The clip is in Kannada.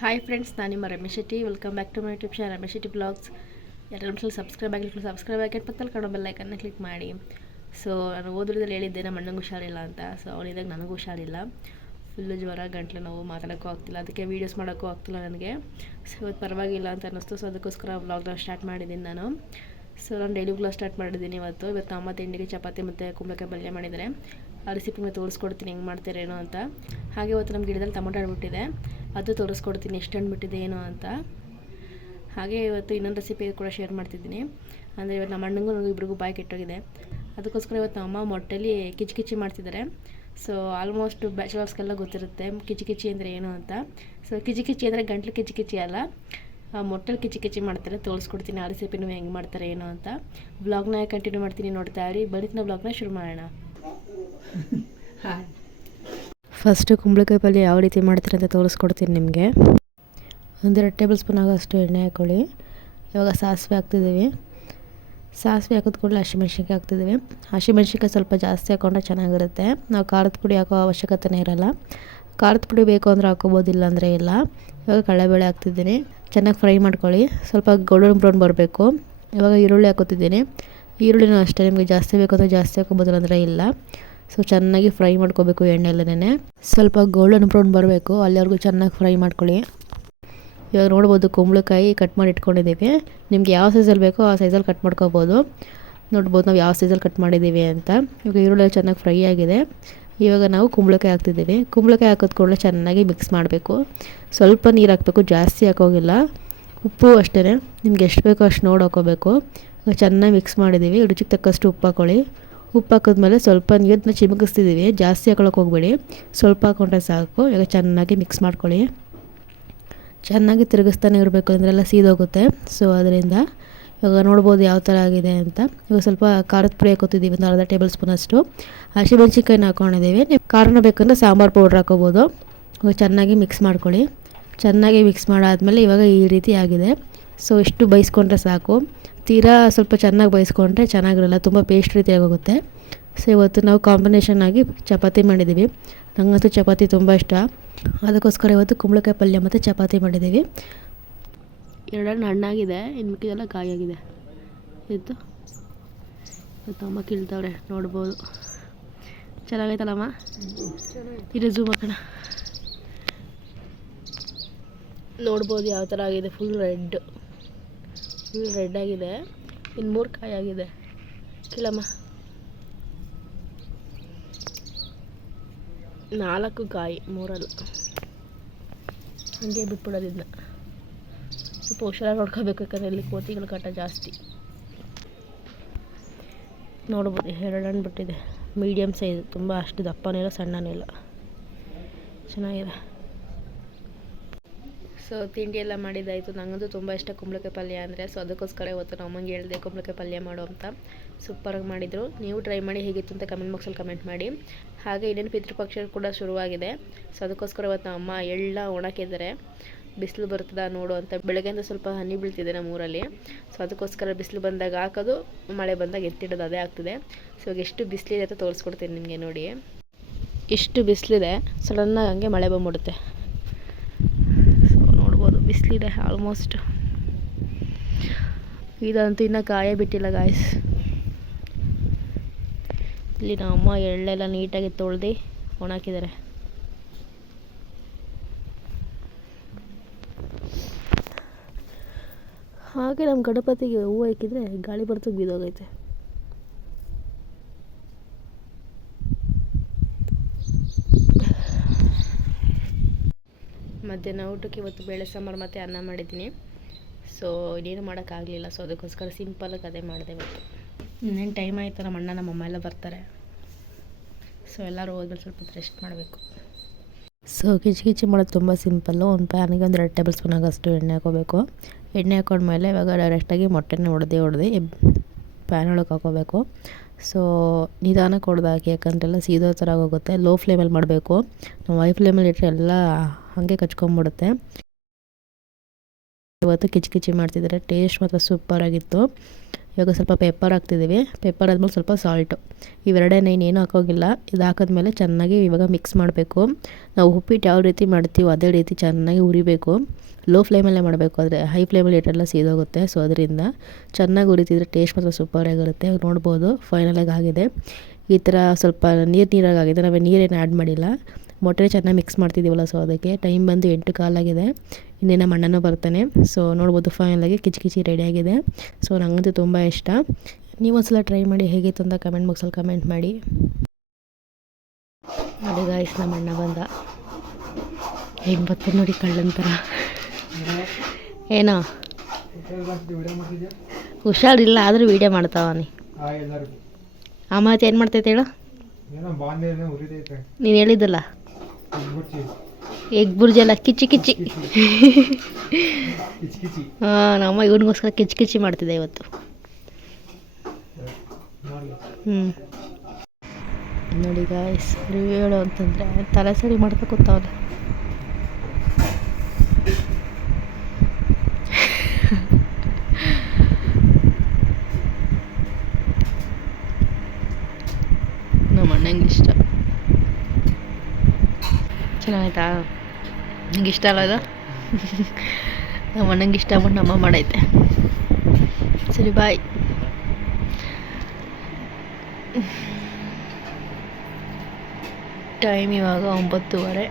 ಹಾಯ್ ಫ್ರೆಂಡ್ಸ್, ನಾನು ನಿಮ್ಮ Ramesh Shetty. Welcome back to my YouTube channel Ramesh Shetty blogs. ಯಾರು ಸಬ್ಸ್ಕ್ರೈಬ್ ಆಗಿ ಪಕ್ಕದಲ್ಲಿ ಕಾಣೋ ಬೆಲ್ ಐಕನ್ನ ಕ್ಲಿಕ್ ಮಾಡಿ. ಸೊ ನಾನು ಓದಿದಲ್ಲಿ ಹೇಳಿದ್ದೆ ನಮ್ಮ ಅಣ್ಣಂಗೆ ಹುಷಾರಿಲ್ಲ ಅಂತ. ಸೊ ಅವನಿದಾಗ ನನಗೂ ಹುಷಾರಿಲ್ಲ, ಫುಲ್ಲು ಜ್ವರ, ಗಂಟ್ಲು ನೋವು, ಮಾತಾಡೋಕ್ಕೂ ಆಗ್ತಿಲ್ಲ, ಅದಕ್ಕೆ ವೀಡಿಯೋಸ್ ಮಾಡೋಕ್ಕೂ ಆಗ್ತಿಲ್ಲ ನನಗೆ. ಸೊ ಇವತ್ತು ಪರವಾಗಿಲ್ಲ ಅಂತ ಅನ್ನಿಸ್ತು. ಸೊ ಅದಕ್ಕೋಸ್ಕರ ವ್ಲಾಗ್ನ ಸ್ಟಾರ್ಟ್ ಮಾಡಿದ್ದೀನಿ ನಾನು. ಸೊ ನಾನು ಡೈಲಿ ವ್ಲಾಗ್ ಸ್ಟಾರ್ಟ್ ಮಾಡಿದ್ದೀನಿ. ಇವತ್ತು ಅಮ್ಮ ತಿಂಡಿಗೆ ಚಪಾತಿ ಮತ್ತು ಕುಂಬಳಕಾಯಿ ಪಲ್ಯ ಮಾಡಿದ್ದಾರೆ. ಆ ರೆಸಿಪಿನ ತೋರಿಸ್ಕೊಡ್ತೀನಿ ಹೆಂಗೆ ಮಾಡ್ತೀರೇನೋ ಅಂತ. ಹಾಗೆ ಇವತ್ತು ನಮ್ಮ ಗಿಡದಲ್ಲಿ ಟೊಮೊಟೊ ಹಣ್ಬಿಟ್ಟಿದೆ, ಅದು ತೋರಿಸ್ಕೊಡ್ತೀನಿ ಎಷ್ಟು ಹಣ್ಬಿಟ್ಟಿದೆ ಏನೋ ಅಂತ. ಹಾಗೆ ಇವತ್ತು ಇನ್ನೊಂದು ರೆಸಿಪಿ ಕೂಡ ಶೇರ್ ಮಾಡ್ತಿದ್ದೀನಿ. ಅಂದರೆ ಇವತ್ತು ನಮ್ಮ ಅಣ್ಣಂಗೂ ನನಗೂ ಇಬ್ಬರಿಗೂ ಬಾಯಿ ಕೆಟ್ಟೋಗಿದೆ. ಅದಕ್ಕೋಸ್ಕರ ಇವತ್ತು ಅಮ್ಮ ಮೊಟ್ಟೆಲಿ ಕಿಚಿ ಮಾಡ್ತಿದ್ದಾರೆ. ಸೊ ಆಲ್ಮೋಸ್ಟ್ ಬ್ಯಾಚುಲರ್ಸ್ಗೆಲ್ಲ ಗೊತ್ತಿರುತ್ತೆ ಕಿಚಿ ಅಂದರೆ ಏನು ಅಂತ. ಸೊ ಕಿಚಿ ಅಂದರೆ ಗಂಟ್ಲು ಕಿಚಿ ಅಲ್ಲ, ಮೊಟ್ಟೆಲಿ ಕಿಚಿ ಮಾಡ್ತಾರೆ. ತೋರಿಸ್ಕೊಡ್ತೀನಿ ಆ ರೆಸಿಪಿನೂ ಹೆಂಗೆ ಮಾಡ್ತಾರೆ ಏನೋ ಅಂತ. ಬ್ಲಾಗ್ನ ಕಂಟಿನ್ಯೂ ಮಾಡ್ತೀನಿ, ನೋಡ್ತಾ ಇರಿ. ಬನ್ನಿ ಬ್ಲಾಗ್ನ ಶುರು ಮಾಡೋಣ. ಫಸ್ಟು ಕುಂಬಳಕಾಯಿ ಪಲ್ಯ ಯಾವ ರೀತಿ ಮಾಡ್ತಾರೆ ಅಂತ ತೋರಿಸ್ಕೊಡ್ತೀನಿ ನಿಮಗೆ. 1 ಟೇಬಲ್ ಸ್ಪೂನ್ ಆಗೋಷ್ಟು ಎಣ್ಣೆ ಹಾಕ್ಕೊಳ್ಳಿ. ಇವಾಗ ಸಾಸಿವೆ ಹಾಕ್ತಿದ್ದೀವಿ. ಸಾಸಿವೆ ಹಾಕಿದ ಕೂಡಲೇ ಹಸಿಮೆಣ್ಸಿನ್ಕಾಯಿ ಹಾಕ್ತಿದ್ದೀವಿ. ಹಸಿಮೆಣ್ಸಿನ್ಕಾಯಿ ಸ್ವಲ್ಪ ಜಾಸ್ತಿ ಹಾಕ್ಕೊಂಡ್ರೆ ಚೆನ್ನಾಗಿರುತ್ತೆ. ನಾವು ಖಾರದ ಪುಡಿ ಹಾಕೋ ಅವಶ್ಯಕತೆನೇ ಇರೋಲ್ಲ. ಖಾರದ ಪುಡಿ ಬೇಕು ಅಂದರೆ ಹಾಕೋಬೋದು, ಇಲ್ಲಾಂದರೆ ಇಲ್ಲ. ಇವಾಗ ಕಡಲೆಬೇಳೆ ಹಾಕ್ತಿದ್ದೀನಿ. ಚೆನ್ನಾಗಿ ಫ್ರೈ ಮಾಡ್ಕೊಳ್ಳಿ. ಸ್ವಲ್ಪ ಗೋಲ್ಡನ್ ಬ್ರೌನ್ ಬರಬೇಕು. ಇವಾಗ ಈರುಳ್ಳಿ ಹಾಕೋತಿದ್ದೀನಿ. ಈರುಳ್ಳಿನೂ ಅಷ್ಟೇ, ನಿಮಗೆ ಜಾಸ್ತಿ ಬೇಕು ಅಂದರೆ ಜಾಸ್ತಿ ಹಾಕೋಬೋದು, ಅಂದರೆ ಇಲ್ಲ. ಸೊ ಚೆನ್ನಾಗಿ ಫ್ರೈ ಮಾಡ್ಕೋಬೇಕು ಎಣ್ಣೆಲ್ಲೇ. ಸ್ವಲ್ಪ ಗೋಲ್ಡನ್ ಬ್ರೌನ್ ಬರಬೇಕು, ಅಲ್ಲಿವರೆಗೂ ಚೆನ್ನಾಗಿ ಫ್ರೈ ಮಾಡ್ಕೊಳ್ಳಿ. ಇವಾಗ ನೋಡ್ಬೋದು ಕುಂಬಳಕಾಯಿ ಕಟ್ ಮಾಡಿ ಇಟ್ಕೊಂಡಿದ್ದೀವಿ. ನಿಮ್ಗೆ ಯಾವ ಸೈಜಲ್ಲಿ ಬೇಕೋ ಆ ಸೈಜಲ್ಲಿ ಕಟ್ ಮಾಡ್ಕೋಬೋದು. ನೋಡ್ಬೋದು ನಾವು ಯಾವ ಸೈಜಲ್ಲಿ ಕಟ್ ಮಾಡಿದ್ದೀವಿ ಅಂತ. ಇವಾಗ ಈರುಳ್ಳಿ ಚೆನ್ನಾಗಿ ಫ್ರೈ ಆಗಿದೆ. ಇವಾಗ ನಾವು ಕುಂಬಳಕಾಯಿ ಹಾಕ್ತಿದ್ದೀವಿ. ಕುಂಬಳಕಾಯಿ ಹಾಕಿದ ಕೂಡಲೇ ಚೆನ್ನಾಗಿ ಮಿಕ್ಸ್ ಮಾಡಬೇಕು. ಸ್ವಲ್ಪ ನೀರು ಹಾಕಬೇಕು, ಜಾಸ್ತಿ ಹಾಕೋಗಿಲ್ಲ. ಉಪ್ಪು ಅಷ್ಟೇ, ನಿಮ್ಗೆ ಎಷ್ಟು ಬೇಕೋ ಅಷ್ಟು ನೋಡಿ ಹಾಕೋಬೇಕು. ಚೆನ್ನಾಗಿ ಮಿಕ್ಸ್ ಮಾಡಿದ್ದೀವಿ. ರುಚಿಗೆ ತಕ್ಕಷ್ಟು ಉಪ್ಪು ಹಾಕ್ಕೊಳ್ಳಿ. ಉಪ್ಪು ಹಾಕಿದ್ಮೇಲೆ ಸ್ವಲ್ಪ ನೀರನ್ನ ಚಿಮುಕಿಸ್ತಿದ್ದೀವಿ, ಜಾಸ್ತಿ ಹಾಕೊಳ್ಳೋಕೆ ಹೋಗಬೇಡಿ, ಸ್ವಲ್ಪ ಹಾಕ್ಕೊಂಡ್ರೆ ಸಾಕು. ಇವಾಗ ಚೆನ್ನಾಗಿ ಮಿಕ್ಸ್ ಮಾಡ್ಕೊಳ್ಳಿ. ಚೆನ್ನಾಗಿ ತಿರುಗಿಸ್ತಾನೆ ಇರಬೇಕು, ಅಂದ್ರೆಲ್ಲ ಸೀದೋಗುತ್ತೆ. ಸೊ ಅದರಿಂದ ಇವಾಗ ನೋಡ್ಬೋದು ಯಾವ ಥರ ಆಗಿದೆ ಅಂತ. ಇವಾಗ ಸ್ವಲ್ಪ ಖಾರದ ಪುಡಿ ಹಾಕೋತಿದ್ದೀವಿ, ಒಂದು ಅರ್ಧ ಟೇಬಲ್ ಸ್ಪೂನಷ್ಟು. ಹಸಿಮೆಣ್ಸಿನ್ಕಾಯಿನ ಹಾಕ್ಕೊಂಡಿದ್ದೀವಿ. ನೀವು ಖಾರನ ಬೇಕಂದರೆ ಸಾಂಬಾರು ಪೌಡ್ರ್ ಹಾಕೋಬೋದು. ಇವಾಗ ಚೆನ್ನಾಗಿ ಮಿಕ್ಸ್ ಮಾಡ್ಕೊಳ್ಳಿ. ಚೆನ್ನಾಗಿ ಮಿಕ್ಸ್ ಮಾಡಾದಮೇಲೆ ಇವಾಗ ಈ ರೀತಿ ಆಗಿದೆ. ಸೊ ಇಷ್ಟು ಬೇಯಿಸ್ಕೊಂಡ್ರೆ ಸಾಕು. ತೀರಾ ಸ್ವಲ್ಪ ಚೆನ್ನಾಗಿ ಬೇಯಿಸ್ಕೊಂಡ್ರೆ ಚೆನ್ನಾಗಿರಲ್ಲ, ತುಂಬ ಪೇಸ್ಟ್ ರೀತಿ ಆಗೋಗುತ್ತೆ. ಸೊ ಇವತ್ತು ನಾವು ಕಾಂಬಿನೇಷನ್ ಆಗಿ ಚಪಾತಿ ಮಾಡಿದ್ದೀವಿ. ನನಗಂತೂ ಚಪಾತಿ ತುಂಬ ಇಷ್ಟ, ಅದಕ್ಕೋಸ್ಕರ ಇವತ್ತು ಕುಂಬಳಕಾಯಿ ಪಲ್ಯ ಮತ್ತು ಚಪಾತಿ ಮಾಡಿದ್ದೀವಿ. 2 ಹಣ್ಣಾಗಿದೆ, ಇನ್ನು ಮಿಕ್ಕಿದೆಲ್ಲ ಕಾಯಾಗಿದೆ. ಇತ್ತು ಇವತ್ತು ಅಮ್ಮ ಕೀಳ್ತವ್ರೆ, ನೋಡ್ಬೋದು. ಚೆನ್ನಾಗೈತಲ್ಲಮ್ಮ? ಇದು ಝೂಮ್ ಹಾಕೋಣ. ನೋಡ್ಬೋದು ಯಾವ ಥರ ಆಗಿದೆ. ಫುಲ್ ರೆಡ್ ಆಗಿದೆ. ಇನ್ನು 3 ಕಾಯಿ ಆಗಿದೆ. ಕೀಳಮ್ಮ. 4 ಕಾಯಿ, 3 ಅಲ್ಲ. ಹಾಗೆ ಬಿಟ್ಬಿಡೋದು ಇದನ್ನ. ಸ್ವಲ್ಪ ಹುಷಾರಾಗಿ ನೋಡ್ಕೋಬೇಕು, ಯಾಕಂದರೆ ಇಲ್ಲಿ ಕೋತಿಗಳ ಕಾಟ ಜಾಸ್ತಿ. ನೋಡ್ಬೋದು 2 ಹಣ್ಣು ಬಿಟ್ಟಿದೆ. ಮೀಡಿಯಮ್ ಸೈಜ್, ತುಂಬ ಅಷ್ಟು ದಪ್ಪನೂ ಇಲ್ಲ ಸಣ್ಣನೂ ಇಲ್ಲ, ಚೆನ್ನಾಗಿದೆ. ಸೊ ತಿಂಡಿ ಎಲ್ಲ ಮಾಡಿದ್ದಾಯಿತು. ನನಗಂತೂ ತುಂಬ ಇಷ್ಟ ಕುಂಬಳಕಾಯಿ ಪಲ್ಯ ಅಂದರೆ. ಸೊ ಅದಕ್ಕೋಸ್ಕರ ಇವತ್ತು ನಮ್ಮ ಅಮ್ಮಂಗೆ ಹೇಳಿದೆ ಕುಂಬಳಕಾಯಿ ಪಲ್ಯ ಮಾಡು ಅಂತ. ಸೂಪರಾಗಿ ಮಾಡಿದರು. ನೀವು ಟ್ರೈ ಮಾಡಿ ಹೇಗಿತ್ತು ಅಂತ ಕಮೆಂಟ್ ಬಾಕ್ಸಲ್ಲಿ ಕಮೆಂಟ್ ಮಾಡಿ. ಹಾಗೆ ಇನ್ನೇನು ಪಿತೃಪಕ್ಷ ಕೂಡ ಶುರುವಾಗಿದೆ. ಸೊ ಅದಕ್ಕೋಸ್ಕರ ಇವತ್ತು ಅಮ್ಮ ಎಳ್ಳ ಒಣಕಿದ್ದಾರೆ. ಬಿಸಿಲು ಬರ್ತದ ನೋಡು ಅಂತ. ಬೆಳಗ್ಗೆಯಿಂದ ಸ್ವಲ್ಪ ಹನಿ ಬೀಳ್ತಿದೆ ನಮ್ಮೂರಲ್ಲಿ. ಸೊ ಅದಕ್ಕೋಸ್ಕರ ಬಿಸಿಲು ಬಂದಾಗ ಹಾಕೋದು, ಮಳೆ ಬಂದಾಗ ಎತ್ತಿಡೋದು, ಅದೇ ಆಗ್ತಿದೆ. ಸೊ ಇವಾಗ ಎಷ್ಟು ಬಿಸಿಲಿದೆ ಅಂತ ತೋರಿಸ್ಕೊಡ್ತೀನಿ ನಿಮಗೆ. ನೋಡಿ ಎಷ್ಟು ಬಿಸಿಲಿದೆ, ಸಡನ್ನಾಗಿ ಹಂಗೆ ಮಳೆ ಬಂದ್ಬಿಡುತ್ತೆ. ಬಿಸಿಲಿದೆ ಆಲ್ಮೋಸ್ಟ್. ಇದಂತೂ ಇನ್ನೂ ಕಾಯೇ ಬಿಟ್ಟಿಲ್ಲ ಗಾಯ್ಸ್. ಇಲ್ಲಿ ನಮ್ಮ ಅಮ್ಮ ಎಳ್ಳೆಲ್ಲ ನೀಟಾಗಿ ತೊಳೆದು ಒಣಾಕಿದ್ದಾರೆ. ಹಾಗೆ ನಮ್ಮ ಗಣಪತಿಗೆ ಹೂವು ಹಾಕಿದರೆ ಗಾಳಿ ಬರ್ತಕ್ಕೆ ಬಿದ್ದೋಗೈತೆ. ಮಧ್ಯಾಹ್ನ ಊಟಕ್ಕೆ ಇವತ್ತು ಬೇಳೆ ಸಾಂಬಾರು ಮತ್ತು ಅನ್ನ ಮಾಡಿದ್ದೀನಿ. ಸೊ ಇನ್ನೇನು ಮಾಡೋಕ್ಕಾಗಲಿಲ್ಲ. ಸೊ ಅದಕ್ಕೋಸ್ಕರ ಸಿಂಪಲಾಗಿ ಅದೇ ಮಾಡಿದೆ ಇವತ್ತು. ಇನ್ನೇನು ಟೈಮ್ ಆಯಿತು, ನಮ್ಮ ಅಣ್ಣ ನಮ್ಮ ಅಮ್ಮ ಎಲ್ಲ ಬರ್ತಾರೆ. ಸೊ ಎಲ್ಲರೂ ಹೋದ್ಮೇಲೆ ಸ್ವಲ್ಪ ರೆಸ್ಟ್ ಮಾಡಬೇಕು. ಸೊ ಕಿಚಿ ಮಾಡೋದು ತುಂಬ ಸಿಂಪಲ್ಲು. ಒಂದು ಪ್ಯಾನಿಗೆ 2 ಟೇಬಲ್ ಸ್ಪೂನ್ ಆಗೋಷ್ಟು ಎಣ್ಣೆ ಹಾಕೋಬೇಕು. ಎಣ್ಣೆ ಹಾಕೊಂಡ್ಮೇಲೆ ಇವಾಗ ಡೈರೆಕ್ಟಾಗಿ ಮೊಟ್ಟೆನ ಹೊಡೆದು ಪ್ಯಾನ್ ಒಳಗೆ ಹಾಕೋಬೇಕು. ಸೊ ನಿಧಾನಕ್ಕೆ ಹೊಡೆದಾಕಿ, ಯಾಕಂದ್ರೆಲ್ಲ ಸೀದೋ ಥರ ಆಗೋಗುತ್ತೆ. ಲೋ ಫ್ಲೇಮಲ್ಲಿ ಮಾಡಬೇಕು. ನಾವು ಹೈ ಫ್ಲೇಮಲ್ಲಿ ಇಟ್ಟರೆ ಎಲ್ಲ ಹಾಗೆ ಕಚ್ಕೊಂಬಿಡುತ್ತೆ. ಇವತ್ತು ಕಿಚಿ ಮಾಡ್ತಿದ್ದಾರೆ. ಟೇಸ್ಟ್ ಮಾತ್ರ ಸೂಪರಾಗಿತ್ತು. ಇವಾಗ ಸ್ವಲ್ಪ ಪೆಪ್ಪರ್ ಹಾಕ್ತಿದ್ದೀವಿ. ಪೆಪ್ಪರ್ ಆದಮೇಲೆ ಸ್ವಲ್ಪ ಸಾಲ್ಟು, ಇವೆರಡೇ ಇನ್ನೇನು ಹಾಕೋಗಿಲ್ಲ. ಇದು ಹಾಕಿದ್ಮೇಲೆ ಚೆನ್ನಾಗಿ ಇವಾಗ ಮಿಕ್ಸ್ ಮಾಡಬೇಕು. ನಾವು ಉಪ್ಪಿಟ್ಟು ಯಾವ ರೀತಿ ಮಾಡ್ತೀವೋ ಅದೇ ರೀತಿ ಚೆನ್ನಾಗಿ ಉರಿಬೇಕು. ಲೋ ಫ್ಲೇಮಲ್ಲೇ ಮಾಡಬೇಕು, ಆದರೆ ಹೈ ಫ್ಲೇಮಲ್ಲಿ ಇಟ್ಟೆಲ್ಲ ಸೀದೋಗುತ್ತೆ. ಸೊ ಅದರಿಂದ ಚೆನ್ನಾಗಿ ಉರಿತಿದ್ರೆ ಟೇಸ್ಟ್ ಮಾತ್ರ ಸೂಪರಾಗಿರುತ್ತೆ. ನೋಡ್ಬೋದು ಫೈನಲಾಗಿ ಆಗಿದೆ. ಈ ಥರ ಸ್ವಲ್ಪ ನೀರಾಗಿದೆ. ನಾವೇ ನೀರೇನು ಆ್ಯಡ್ ಮಾಡಿಲ್ಲ. ಮೊಟ್ಟೆ ಚೆನ್ನಾಗಿ ಮಿಕ್ಸ್ ಮಾಡ್ತಿದ್ದೀವಲ್ಲ, ಸೊ ಅದಕ್ಕೆ ಟೈಮ್ ಬಂದು 8 ಕಾಲಾಗಿದೆ. ಇನ್ನೇನು ನಮ್ಮ ಅಣ್ಣನೂ ಬರ್ತಾನೆ. ಸೊ ನೋಡ್ಬೋದು ಫೈನಲಾಗಿ ಕಿಚಿ ರೆಡಿಯಾಗಿದೆ. ಸೊ ನನಗಂತೂ ತುಂಬ ಇಷ್ಟ. ನೀವು ಒಂದ್ಸಲ ಟ್ರೈ ಮಾಡಿ, ಹೇಗಿತ್ತು ಅಂತ ಕಮೆಂಟ್ ಬಾಕ್ಸಲ್ಲಿ ಕಮೆಂಟ್ ಮಾಡಿ. ನೋಡಿ ಗಾಯ್ಸ್, ನಮ್ಮ ಅಣ್ಣ ಬಂದ. ಹೆಂಗೆ ಬರ್ತಾರೆ ನೋಡಿ ಕಳ್ಳಂತರ. ಏನೋ ಹುಷಾರಿಲ್ಲ ಆದರೂ ವೀಡಿಯೋ ಮಾಡ್ತಾವನಿ. ಆ ಮಾತು ಏನು ಮಾಡ್ತೈತೆ ಹೇಳು. ನೀನು ಹೇಳಿದ್ದಲ್ಲ ಎಗ್ ಬುರ್ಜಿ ಅಲ್ಲ, ಕಿಚಿ ಹಾಂ, ನಮ್ಮ ಇವನಿಗೋಸ್ಕರ ಕಿಚಿ ಮಾಡ್ತಿದ್ದೆ ಇವತ್ತು. ನೋಡಿ ಗಾಯ್ಸ್, ರಿವ್ಯೂ ಹೇಳು ಅಂತಂದರೆ ತಲೆ ಸರಿ ಮಾಡ್ತಾ ಕೂತವ್ರೆ. ನಮ್ಮ ಅಣ್ಣಂಗೆ ಇಷ್ಟ. ಚೆನ್ನಾಯ್ತಾ? ನಂಗೆ ಇಷ್ಟ ಅಲ್ಲ ಅದು. ನಮ್ಮ ಅಣ್ಣಂಗೆ ಇಷ್ಟ ಆಗ್ಬಿಟ್ಟು ನಮ್ಮ ಮಾಡೈತೆ. ಸರಿ ಬಾಯ್. ಟೈಮ್ ಇವಾಗ 9:30.